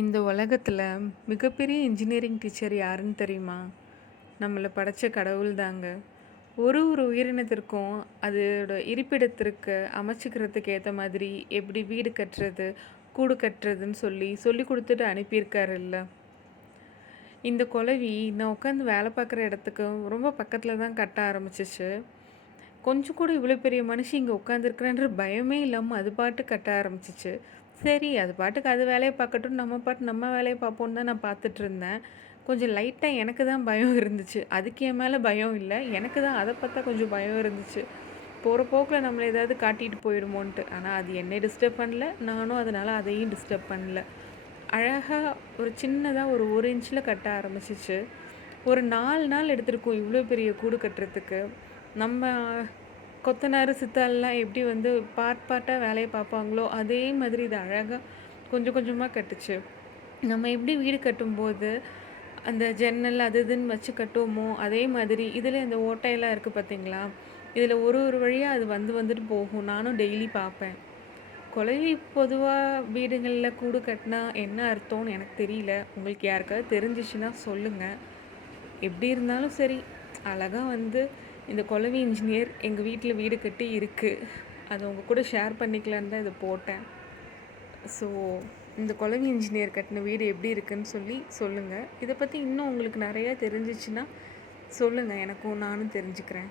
இந்த உலகத்தில் மிகப்பெரிய இன்ஜினியரிங் டீச்சர் யாருன்னு தெரியுமா? நம்மளை படைச்ச கடவுள் தாங்க. ஒரு ஒரு உயிரினத்திற்கும் அதோட இருப்பிடத்திற்கு அமைச்சிக்கிறதுக்கு ஏற்ற மாதிரி எப்படி வீடு கட்டுறது, கூடு கட்டுறதுன்னு சொல்லி சொல்லி கொடுத்துட்டு அனுப்பியிருக்காருல்ல. இந்த குளவி நான் உட்காந்து வேலை பார்க்குற இடத்துக்கு ரொம்ப பக்கத்தில் தான் கட்ட ஆரம்பிச்சிச்சு. கொஞ்சம் கூட இவ்வளோ பெரிய மனுஷி இங்கே உட்காந்துருக்குறேன்ற பயமே இல்லாமல் அது பாட்டு கட்ட ஆரம்பிச்சிச்சு. சரி, அது பாட்டுக்கு அது வேலையை பார்க்கட்டும், நம்ம பாட்டு நம்ம வேலையை பார்ப்போன்னு தான் நான் பார்த்துட்ருந்தேன். கொஞ்சம் லைட்டாக எனக்கு தான் பயம் இருந்துச்சு. அதுக்கு என் மேலே பயம் இல்லை, எனக்கு தான் அதை பார்த்தா கொஞ்சம் பயம் இருந்துச்சு. போகிற போக்கில் நம்மளை ஏதாவது காட்டிட்டு போயிடுமோன்ட்டு. ஆனால் அது என்னை டிஸ்டர்ப் பண்ணல, நானும் அதனால் அதையும் டிஸ்டர்ப் பண்ணல. அழகாக ஒரு சின்னதாக ஒரு இன்ச்சில் கட்ட ஆரம்பிச்சிச்சு. ஒரு 4 நாள் எடுத்திருக்கும் இவ்வளோ பெரிய கூடு கட்டுறதுக்கு. நம்ம கொத்தனார் சித்தாள்லாம் எப்படி வந்து பார்ட்டாக வேலையை பார்ப்பாங்களோ அதே மாதிரி இது அழகாக கொஞ்சம் கொஞ்சமாக கட்டுச்சு. நம்ம எப்படி வீடு கட்டும்போது அந்த ஜன்னல் அது இதுன்னு வச்சு கட்டுவோமோ அதே மாதிரி இதில் இந்த ஓட்டையெல்லாம் இருக்குது பார்த்தீங்களா? இதில் ஒரு ஒரு வழியாக அது வந்துட்டு போகும். நானும் டெய்லி பார்ப்பேன். குளவி பொதுவாக வீடுகளில் கூடு கட்டினா என்ன அர்த்தம்னு எனக்கு தெரியல. உங்களுக்கு யாருக்காவது தெரிஞ்சிச்சுன்னா சொல்லுங்கள். எப்படி இருந்தாலும் சரி, அழகாக வந்து இந்த குளவி இன்ஜினியர் எங்கள் வீட்டில் வீடு கட்டி இருக்குது. அதை உங்கள் கூட ஷேர் பண்ணிக்கலான்னு தான் இதை போட்டேன். ஸோ இந்த குளவி இன்ஜினியர் கட்டின வீடு எப்படி இருக்குன்னு சொல்லி சொல்லுங்கள். இதை பற்றி இன்னும் உங்களுக்கு நிறையா தெரிஞ்சிச்சுன்னா சொல்லுங்கள், எனக்கும் நானும் தெரிஞ்சுக்கிறேன்.